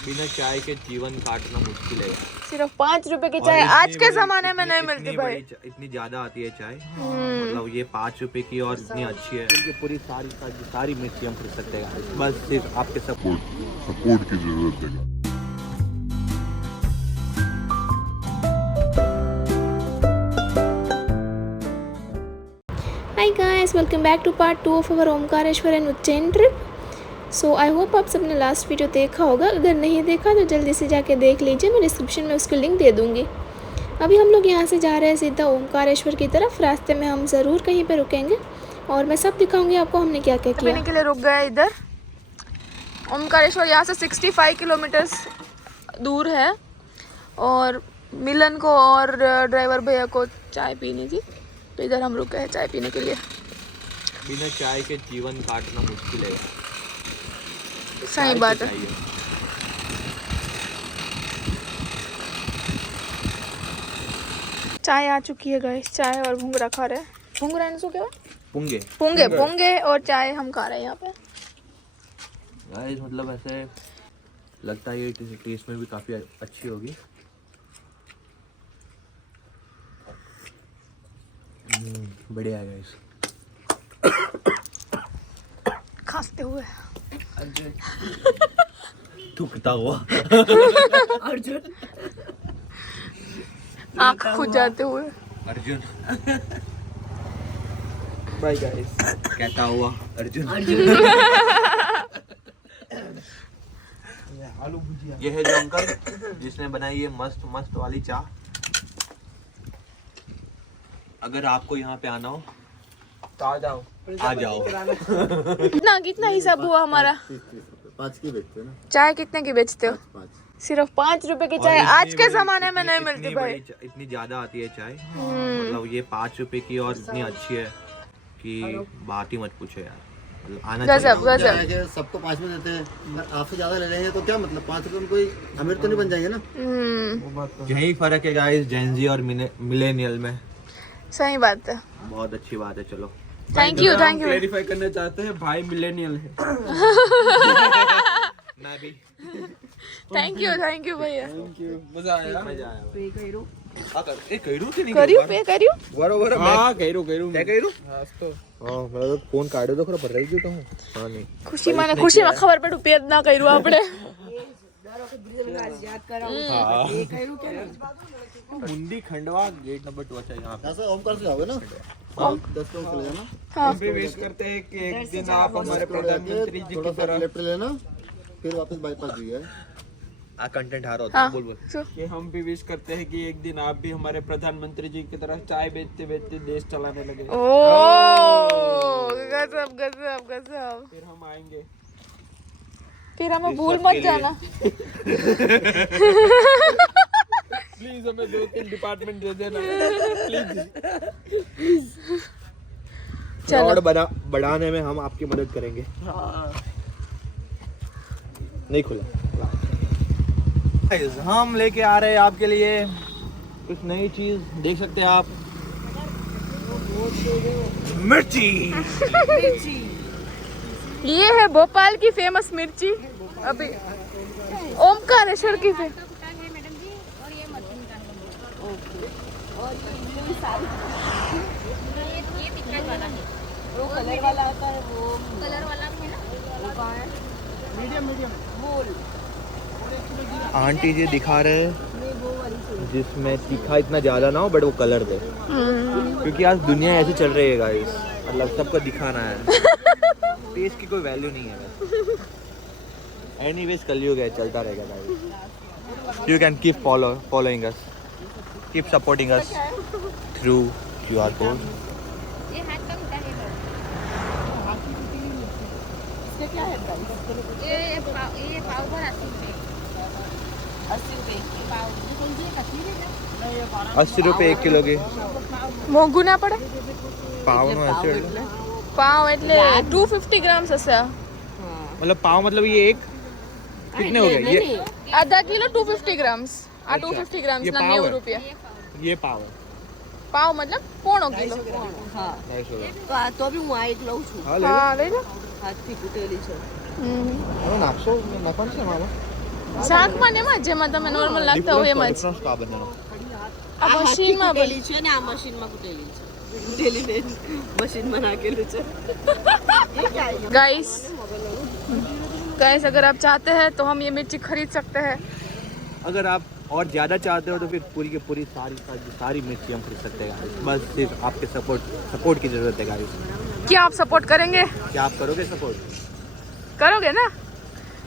बिना चाय के जीवन काटना मुश्किल है। सिर्फ 5 रुपए की चाय आज के जमाने में नहीं मिलती भाई। इतनी ज्यादा आती है चाय, मतलब ये 5 रुपए की और इतनी अच्छी है। इनकी पूरी सारी मिर्ची हम खरीद सकते हैं, बस सिर्फ आपके सपोर्ट की जरूरत है। Hi guys, welcome back to part 2 of our Omkareshwar and Ujjain trip. So I hope आप सबने लास्ट वीडियो देखा होगा। अगर नहीं देखा तो जल्दी से जाके देख लीजिए, मैं डिस्क्रिप्शन में उसकी लिंक दे दूँगी। अभी हम लोग यहाँ से जा रहे हैं सीधा ओमकारेश्वर की तरफ। रास्ते में हम ज़रूर कहीं पे रुकेंगे और मैं सब दिखाऊंगी आपको हमने क्या क्या किया। के लिए रुक गए इधर। ओमकारेश्वर यहाँ से 65 किलोमीटर्स दूर है और मिलन को और ड्राइवर भैया को चाय पीनी थी, तो इधर हम रुके हैं चाय पीने के लिए। बिना चाय के जीवन काटना मुश्किल है। सही बात है। चाय आ चुकी है गाइस, चाय और भुंगरा खा रहे हैं। भुंगरा इनको क्या पुंगे पुंगे और चाय हम खा रहे हैं यहाँ पे गाइस। मतलब ऐसे लगता है ये टेस्ट में भी काफी अच्छी होगी। बढ़िया है गाइस। खांसते हुए थूकता हुआ अर्जुन, आँख खुजाते हुए अर्जुन। Bye guys. कहता हुआ अर्जुन। आलू भुजिया। ये है जो अंकल जिसने बनाई है मस्त वाली चाय। अगर आपको यहाँ पे आना हो तो आ जाओ। कितना हिसाब हुआ हमारा? 5 की बेचते हो ना? चाय कितने की बेचते हो? 5। सिर्फ 5 रुपए की चाय आज के जमाने में नहीं मिलती भाई। इतनी ज्यादा आती है चाय, मतलब ये 5 रुपए की और इतनी अच्छी है कि बात ही मत पूछो यार। मतलब आना गजब। सबको 5 में देते हैं, अगर आपसे ज्यादा ले रहे हैं तो क्या मतलब 5 रुपए में कोई अमीर तो नहीं बन जाएंगे ना। यही फर्क है गाइस जेनजी और मिलेनियल में। सही बात है, बहुत अच्छी बात है। चलो थैंक यू। क्लेरिफाई करना चाहते हैं भाई मिलेनियल है। मैं भी थैंक यू भैया। मजा आया। बरोबर हाँ कहिरू हाँ तो मैं फोन काढो तो खरा भर रही हूँ। हाँ नहीं खुशी में खबर पे रुपया ना करू आपने। मुंडी खंडवा गेट नंबर 2 अच्छा यहाँ पे। ऐसा ओमकार से जाओगे ना, 10 लोग चले जाना। हम भी विश करते हैं कि एक दिन आप हमारे प्रधानमंत्री जी थोड़ा की सा तरह लेफ्ट लेना, फिर वापस बाईपास भी है। कंटेंट हारा होता है। बोल कि हम भी विश करते हैं कि एक दिन आप भी हमारे प्रधानमंत्री जी की तरह चाय बेचते बेचते देश चलाने लगे। ओ गजब। फिर हम आएंगे। फिर हमें भूल मत जाना। प्लीज हमें 2-3 डिपार्टमेंट दे देना प्लीज। और बढ़ाने में हम आपकी मदद करेंगे। नहीं खुला। हम लेके आ रहे हैं आपके लिए कुछ नई चीज, देख सकते हैं आप। मिर्ची। ये है भोपाल की फेमस मिर्ची। अभी ओमकारेश्वर की वो कलर वाला आता है, वो कलर वाला है ना, वो कहाँ है? मीडियम बोल। आंटी जी दिखा रहे हैं जिसमें तीखा इतना ज्यादा ना हो बट वो कलर दे, क्योंकि आज दुनिया ऐसी चल रही है गाइस। मतलब सबको दिखाना है। टेस्ट की कोई वैल्यू नहीं है। एनीवेज कलयुग है, चलता रहेगा guys. You can keep following us, keep supporting us through QR code. ये हाथ का मिटा है। इसका क्या है प्राइस? ये पाव भर 80 रुपए पाव। ये कौन सी है? कश्मीरी है। 80 रुपए 1 किलो के મોંઘું ના પડે? પાવનો હશે પાવ એટલે 250 ગ્રામ્સ હશે। मतलब पाव मतलब ये एक कितने हो गए? ये आधा किलो 250 ग्राम्स। आ 250 ग्राम्स ये ના पाव 90 है। રૂપિયા। ये पाव है। पाव मतलब પોણો કિલો। હા 250 તો બી હું આ એક લઉં છું। હા લઈ લો। હાથથી કૂટેલી છે। હવે નાખશો નાખવાનું છે મામાં? શાકમાં ને એમાં જેમાં તમે નોર્મલ નાખતા હોય એમાં જ ડિફરન્સ કા બનાનો આ મશીનમાં બને કુટેલી છે ને આ મશીનમાં કુટેલી છે કુટેલી ને મશીનમાં નાખેલું છે गाइस गाइस अगर आप चाहते हैं तो हम ये मिर्ची खरीद सकते हैं अगर आप और ज़्यादा चाहते हो तो फिर पूरी की पूरी सारी मिर्ची हम खरीद सकते हैं guys। बस सिर्फ आपके सपोर्ट की ज़रूरत है गाइस। क्या आप सपोर्ट करेंगे क्या आप करोगे सपोर्ट? करोगे ना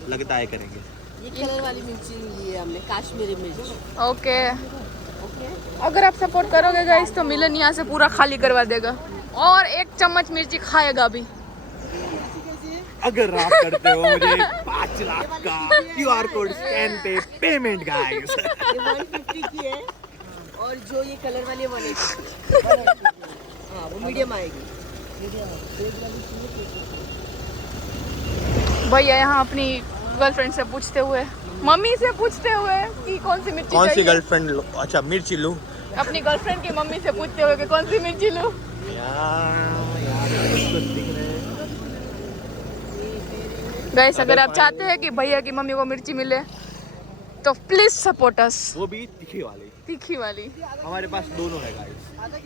लगता है करेंगे। ये कलर वाली मिर्ची ली है हमने काश्मीरी मिर्च ओके अगर आप सपोर्ट करोगे गाइस तो मिलन यहाँ से पूरा खाली करवा देगा और 1 चम्मच मिर्ची खाएगा भी अगर आप करते हो मुझे 5 लाख का QR कोड स्कैन पे पेमेंट गाइस। ये 150 की है और जो ये कलर वाली 180 हाँ वो मीडियम आएगी भैया यहाँ अपनी गर्लफ्रेंड से पूछते हुए मम्मी से पूछते हुए कि कौन सी मिर्ची कौन सी चाहिए गर्लफ्रेंड लो? अच्छा मिर्ची लूँ अपनी गर्लफ्रेंड की मम्मी से पूछते हुए कि कौन सी मिर्ची लूं गाइस अगर आप चाहते हैं कि भैया की मम्मी को मिर्ची मिले तो प्लीज सपोर्ट अस वो भी तीखी तीखी वाली हमारे पास दोनों है गाइस। आधा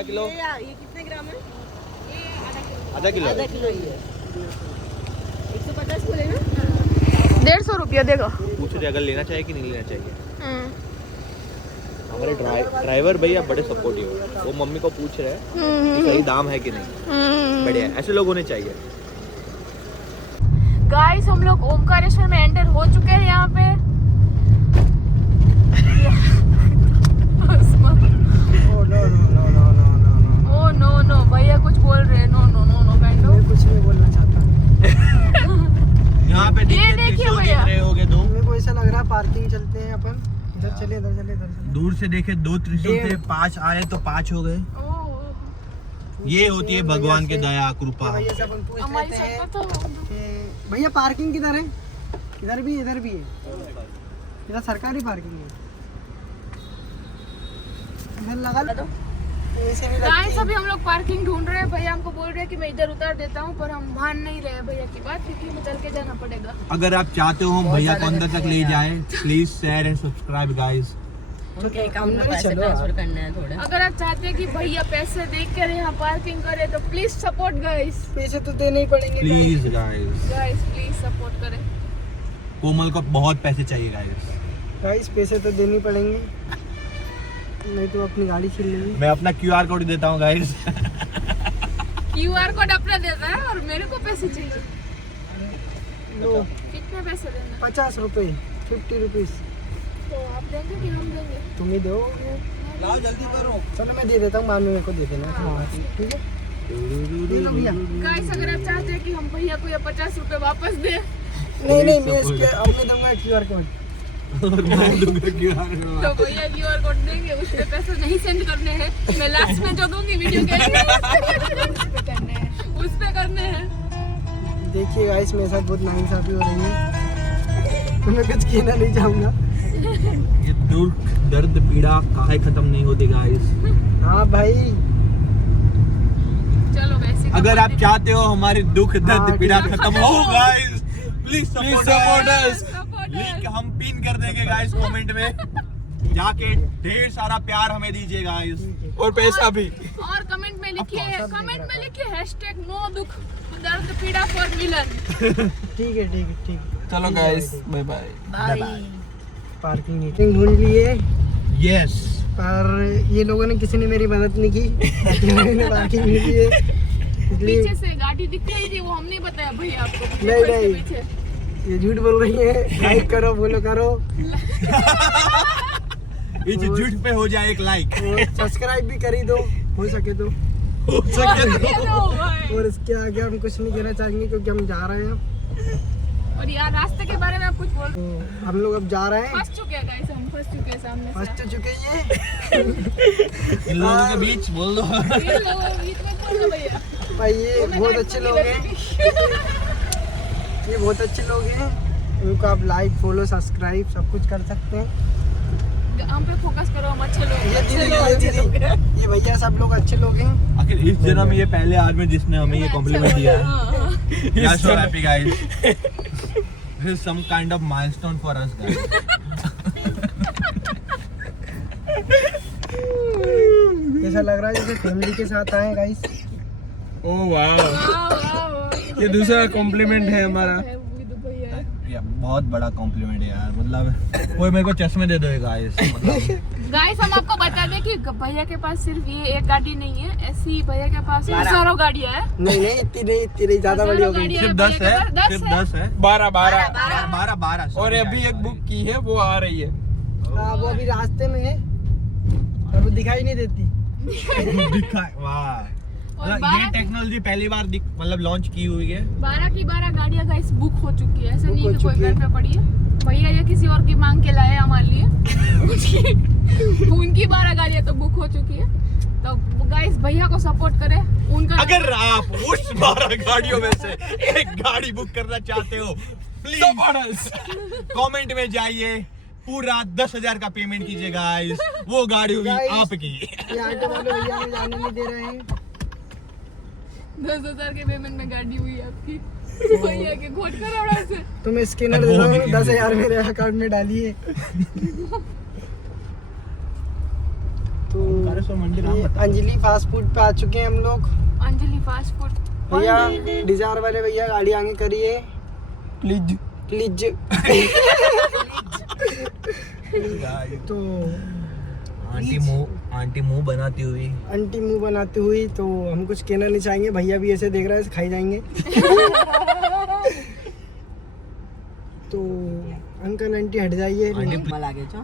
किलो ये कितने ग्राम है आधा किलो आधा किलो ही है 150 बोलेगा 150 रुपया देगा पूछ रहे अगर लेना चाहिए कि नहीं लेना चाहिए। हमारे ड्राइवर भैया बड़े सपोर्टिव है। वो मम्मी को पूछ रहे हैं कि सही दाम है कि नहीं। बढ़िया ऐसे लोग होने चाहिए। गाइस हम लोग ओमकारेश्वर में एंटर हो चुके हैं यहाँ पे ओ नो भैया कुछ बोल रहे हैं नो बैंडो कुछ नहीं बोलना चाहता यहाँ पे ये देखिए भैया रहे होगे दो मेरे को ऐसा लग रहा है पार्किंग चलते हैं अपन इधर चले दूर से देखे 2 त्रिशूल थे 5 आए तो 5 हो गए। ये होती है भगवान के दया कृपा। भैया से अपन पूछ हमारी लेते हैं तो कि भैया पार्किंग किधर है इधर भी है इधर सरकारी पार्किंग है इधर लगा दो ऐसे भी लगती गाइस है। अभी हम लोग पार्किंग ढूंढ रहे हैं भैया हमको बोल रहे हैं कि मैं इधर उतार देता हूँ पर हम मान नहीं रहे भैया की बात क्योंकि हमें चल के जाना पड़ेगा अगर आप चाहते हो हम भैया को अंदर तक ले जाए please share and subscribe guys. उनके अकाउंट में पैसे ट्रांसफर करने हैं थोड़ा अगर आप चाहते हैं कि भैया पैसे देख कर यहाँ पार्किंग करे तो प्लीज सपोर्ट गाइस पैसे तो देने ही पड़ेंगे प्लीज गाइस प्लीज सपोर्ट करें कोमल को बहुत पैसे चाहिए गाइस। गाइस पैसे तो देने ही पड़ेंगे नहीं तो अपनी गाड़ी छीन लेंगे मैं अपना QR कोड देता हूँ गाइस। QR कोड अपना देता है और मेरे को पैसे चाहिए लो कितने पैसे देना 50 रुपए 50 रुपीज तो आप देंगे कि हम देंगे तुम ही दो लाओ जल्दी करो। चलो मैं दे देता हूँ बाद में मेरे को दे देना ठीक है दे लो भैया गाइस अगर आप चाहते हैं कि हम भैया को ये 50 रुपए वापस दें नहीं मैं इसके अपने दूंगा QR कोड तो भैया QR कोड देंगे उस पे पैसे नहीं सेंड करने हैं मैं लास्ट में जो दूंगी वीडियो के उस पे करने हैं देखिए गाइस मेरे साथ बहुत नाइंसाफी हो रही है तो मैं कुछ कहना नहीं चाहूँगा ये दुख दर्द पीड़ा काहे खत्म नहीं होती गाइस। हाँ भाई चलो वैसे अगर आप चाहते हो हमारे दुख दर्द हाँ, पीड़ा ठीक है। खत्म हो guys please support us. Support link हम पिन कर देंगे गाइस कमेंट में जाके ढेर सारा प्यार हमें दीजिए गाइस और पैसा भी। और कमेंट में लिखिए #नो दुख दर्द पीड़ा फॉर मिलन ठीक है चलो गाइस बाय बाय पार्किंग ढूंढ लिए यस पर ये लोगों ने किसी ने मेरी मदद नहीं की मैंने पार्किंग नहीं की है इसलिए पीछे से गाड़ी दिख रही थी वो हमने बताया भैया आपको नहीं। पीछे ये झूठ बोल रही है लाइक करो फॉलो करो इस झूठ पे हो जाए एक लाइक और सब्सक्राइब भी कर ही दो हो सके तो और इसके आगे हम कुछ नहीं कहना चाहेंगे क्योंकि हम जा रहे हैं और यार रास्ते के बारे में आप कुछ बोल तो हम लोग अब जा रहे हैं फंस चुके हैं गाइस हम फंस चुके हैं सामने फंस तो चुके हैं इन लोगों के बीच बोल दो। ये लोगों बीच में कौन है भैया भाई ये बहुत अच्छे लोग हैं ये बहुत अच्छे लोग हैं इनको आप लाइक फॉलो सब्सक्राइब सब कुछ कर सकते हैं हम पे फोकस करो हम अच्छे लोग ये दीदी ये भैया सब लोग अच्छे लोग हैं आखिर इस जन्म ये पहले आदमी जिसने हमें ये कॉम्प्लीमेंट दिया है। हाँ। We are so happy guys. is some kind of milestone for us guys. ऐसा लग रहा है जैसे फैमिली के साथ आए गाइस। ओह वाह, ये दूसरा कॉम्प्लीमेंट है हमारा। ये बहुत बड़ा कॉम्प्लीमेंट है यार, मतलब कोई मेरे को चश्मे दे दो गाइस। मतलब गाइस हम आपको बता दें कि भैया के पास सिर्फ ये एक गाड़ी नहीं है, ऐसी भैया के पास हजारों गाड़ियां है। नहीं इतनी नहीं ज्यादा बड़ी हो गई। सिर्फ 10 है, सिर्फ 10 है। 12 और अभी एक बुक की है, वो आ रही है। हाँ वो अभी रास्ते में है और वो दिखाई नहीं देती। वाह, मतलब ये टेक्नोलॉजी पहली बार मतलब लॉन्च की हुई है। 12 की 12 गाड़ियां गाइस बुक हो चुकी है, ऐसा नहीं हो कि कोई चुकी घर है। पे पड़ी है। भैया ये किसी और की मांग के लाए हमारे लिए। उनकी 12 गाड़ियां तो बुक हो चुकी है, तो गाइस भैया को सपोर्ट करें। उनका अगर आप उस 12 गाड़ियों में से एक गाड़ी बुक करना चाहते हो, प्लीज कमेंट में जाइए, पूरा 10,000 का पेमेंट कीजिए गाइस, वो गाड़ी होगी Guys, आपकी। ये ऑटो वाले भैया हमें जाने नहीं दे रहे हैं। 10,000 के पेमेंट में गाड़ी हुई है आपकी। भैया के घोट करोड़ा से तुम स्कैनर दे दो, 10,000 मेरे अकाउंट में डालिए। तो ये अंजलि फास्ट फूड पे आ चुके हैं हम लोग। अंजलि फास्ट फूड भैया डिजायर वाले भैया गाड़ी आगे करिए प्लीज। प्लीज। तो आंटी मुंह बनाती हुई, आंटी मुंह बनाती हुई, तो हम कुछ कहना नहीं चाहेंगे। भैया भी ऐसे देख रहे हैं, खाई जाएंगे। तो अंकल आंटी हट जाइए,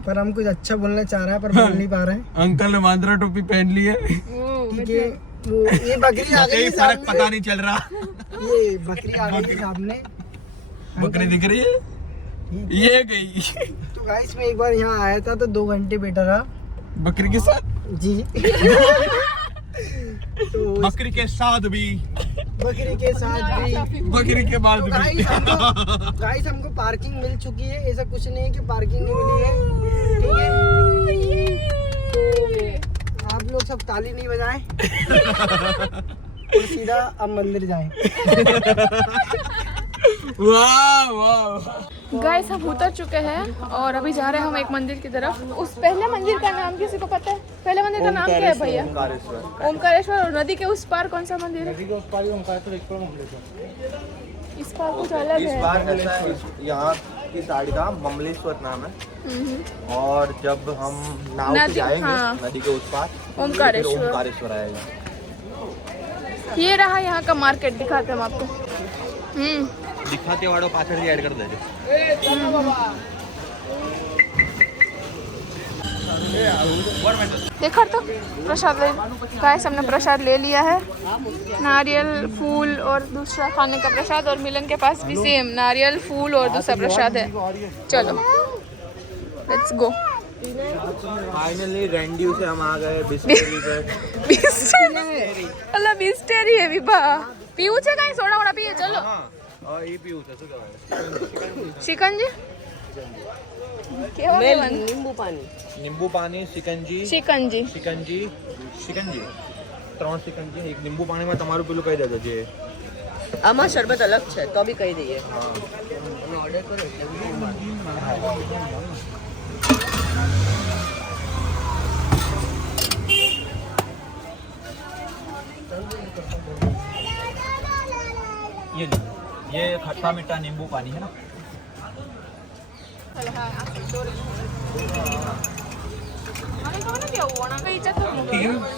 पर हम कुछ अच्छा बोलना चाह रहे हैं पर बोल नहीं पा रहे हैं। अंकल ने मांद्रा टोपी पहन ली है। ठीक है, वो ये बकरी आ गई फर्क सामने। पता नहीं चल रहा। ये बकरी आ गई सामने। बकरी दिख रही है, ये गई तो गाइस मैं एक बार यहाँ आया था तो 2 घंटे बैठा रहा बकरी के साथ। जी। तो बकरी के साथ भी, बकरी के साथ भी। बकरी के बाद तो भी। गाइस हमको पार्किंग मिल चुकी है, ऐसा कुछ नहीं है कि पार्किंग नहीं मिली है। ठीक है, तो आप लोग सब ताली नहीं बजाएं और सीधा अब मंदिर जाएं। वाह वाह। गाइस हम उतर चुके हैं और अभी जा रहे हैं हम एक मंदिर की तरफ। उस पहले मंदिर का नाम किसी को पता है? पहले मंदिर का नाम क्या है भैया? ओमकारेश्वर। और नदी के उस पार कौन सा मंदिर है? इस पार कुछ अलग इस है। बार ऐसा है, यहाँ की साइड का ममलेश्वर नाम है, और जब हम नाव से नदी- जाएंगे हाँ। नदी के उस पार, ओमकारेश्वर। फिर ओमकारेश्वर आएगा। ये रहा यहाँ का मार्केट, दिखाते हैं हम आपको। दिखाते वाड़ो पाछड़ से ऐड कर देજો। देखा तो प्रसाद ले, गाइस हमने प्रसाद ले लिया है, नारियल फूल और दूसरा खाने का प्रसाद। और मिलन के पास भी सेम नारियल फूल और दूसरा प्रसाद है। चलो लेट्स गो। फाइनली रेंड्यू से हम आ गए बिस्टेरी पे। बिस्टेरी है विभा पीऊ છે કાઈ સોડા વડા પીએ ચલો। और ये पीऊ था, શું કહેવાય? शिकंजी કેવો લેવાનું? नींबू पानी, शिकंजी, शिकंजी शिकंजी, शिकंजी, 3 शिकंजी, एक नींबू पानी में તમારું પેલું કહી દેજો જે આમાં શરબત અલગ છે તો બી કહી દઈએ। ये खट्टा मीठा नींबू पानी है ना।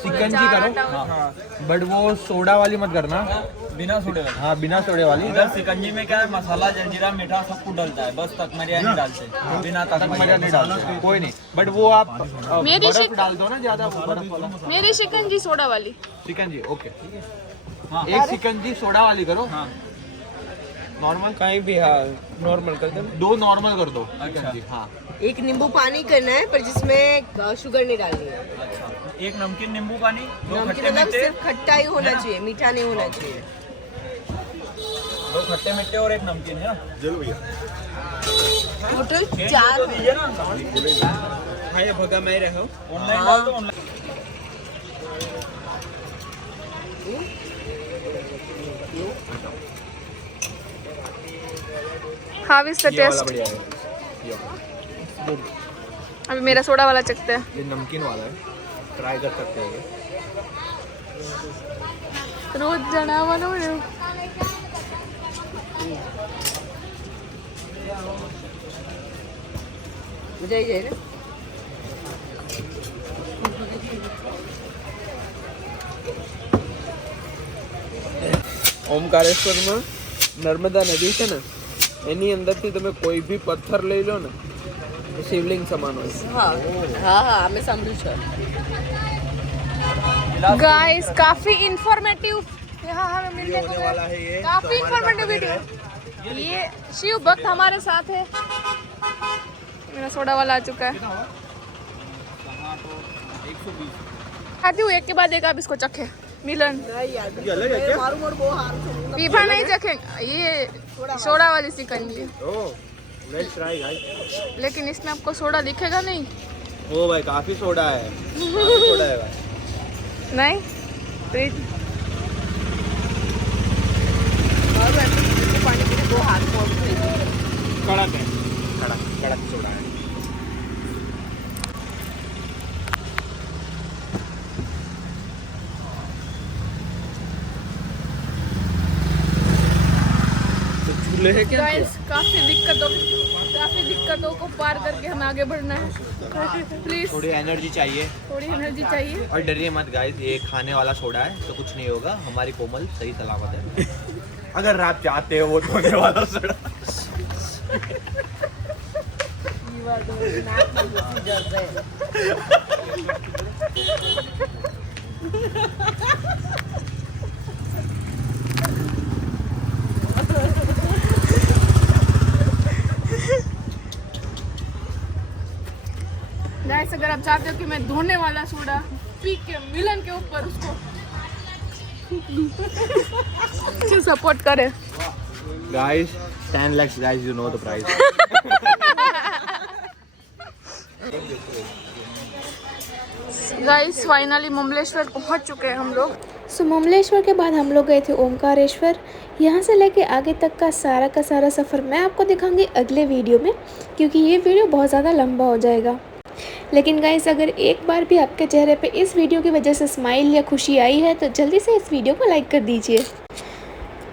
शिकंजी करो, बट वो सोडा वाली मत करना, बिना सोडे वाली। हाँ बिना सोडे वाली। इधर शिकंजी में क्या है, मसाला जलजीरा मीठा सब कुछ डलता है, बस तकमरिया नहीं डालते, बिना तकमरिया नहीं डालते, कोई नहीं, बट वो आप मेरी बर्फ डाल दो ना, ज्यादा बर्फ वाला। मेरी शिकंजी सोडा वाली। शिकंजी ओके, हाँ एक शिकंजी सोडा वाली करो। हाँ नॉर्मल कहीं भी, हाँ नॉर्मल कर दो, 2 नॉर्मल कर दो शिकंजी। हाँ एक नींबू पानी करना है पर जिसमें शुगर नहीं डालनी है। अच्छा, एक नमकीन नींबू पानी, 2 नमकीन खट्टे मतलब मीठे, सिर्फ खट्टा ही होना चाहिए, मीठा नहीं होना चाहिए। 2 खट्टे मीठे और एक नमकीन है ना। टोटल चेंज 4 तो दीजिए ना, हाँ ये भगा मैं रहा हूँ। ऑनलाइन डाल दो, ऑनलाइन। हाउ इज द ये वाला टेस्ट? बढ़िया है, ये वाला। अभी मेरा सोडा वाला चखते हैं। ये नमकीन वाला है, ट्राई कर सकते हैं ये। रोज जना वाला मजा ही जाएगा। ઓમકારેશ્વરમાં નર્મદા નદી છે ને એની અંદરથી તમે કોઈ બી પથ્થર લઈ લો ને તો શિવલિંગ સમાન હોય. हाँ हाँ हाँ हमें समझू छ। गाइस काफी इंफॉर्मेटिव यहाँ हमें मिलने को मिला। वाला है ये, काफी इंफॉर्मेटिव वीडियो। ये शिव भक्त हमारे साथ है। मेरा सोडा वाला आ चुका है। आती हूँ एक के बाद एक, आप इसको चखे। मिलन ये अलग है क्या? मारू मोर बहुत हार छ। पीपा नहीं चखेंगे, ये सोडा वाली सिकंजी है। ओह, लेट्स ट्राई गाइस। लेकिन इसमें आपको सोडा दिखेगा नहीं। ओ भाई काफी सोडा है, काफी सोडा है भाई। नहीं पानी पीने दो हाथ मोड़ થઈ ગયું। કડક હે. कड़क कड़क सोडा है। તો ચૂલે હે क्या? गाइस काफी दिक्कतों को पार करके हमें आगे बढ़ना है। प्लीज थोड़ी एनर्जी चाहिए थोड़ी एनर्जी चाहिए। और डरिए मत गाइस, ये खाने वाला सोडा है तो कुछ नहीं होगा, हमारी कोमल सही सलामत है। अगर आप चाहते हो वो धोने वाला सोडा। ये बात तो नाक में घुसी जाता है। गाइस अगर आप चाहते हो कि मैं धोने वाला सोडा पी के मिलन के ऊपर उसको सपोर्ट करे। Guys 10 lakhs guys, you know the price. Guys finally Mumleshwar पहुंच चुके हैं हम लोग। सो मुमलेश्वर के बाद हम लोग गए थे ओमकारेश्वर। यहाँ से लेके आगे तक का सारा सफ़र मैं आपको दिखाऊंगी अगले वीडियो में, क्योंकि ये वीडियो बहुत ज़्यादा लंबा हो जाएगा। लेकिन गाइस अगर एक बार भी आपके चेहरे पे इस वीडियो की वजह से स्माइल या खुशी आई है तो जल्दी से इस वीडियो को लाइक कर दीजिए।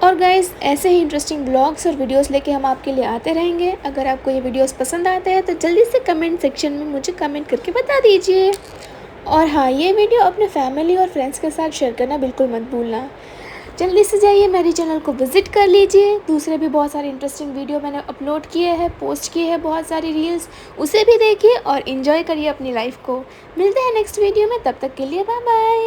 और गाइस ऐसे ही इंटरेस्टिंग ब्लॉग्स और वीडियोस लेके हम आपके लिए आते रहेंगे। अगर आपको ये वीडियोस पसंद आते हैं तो जल्दी से कमेंट सेक्शन में मुझे कमेंट करके बता दीजिए। और हाँ, ये वीडियो अपने फैमिली और फ्रेंड्स के साथ शेयर करना बिल्कुल मत भूलना। जल्दी से जाइए मेरे चैनल को विज़िट कर लीजिए। दूसरे भी बहुत सारे इंटरेस्टिंग वीडियो मैंने अपलोड किए हैं, पोस्ट किए हैं, बहुत सारी रील्स, उसे भी देखिए और इन्जॉय करिए अपनी लाइफ को। मिलते हैं नेक्स्ट वीडियो में, तब तक के लिए बाय बाय।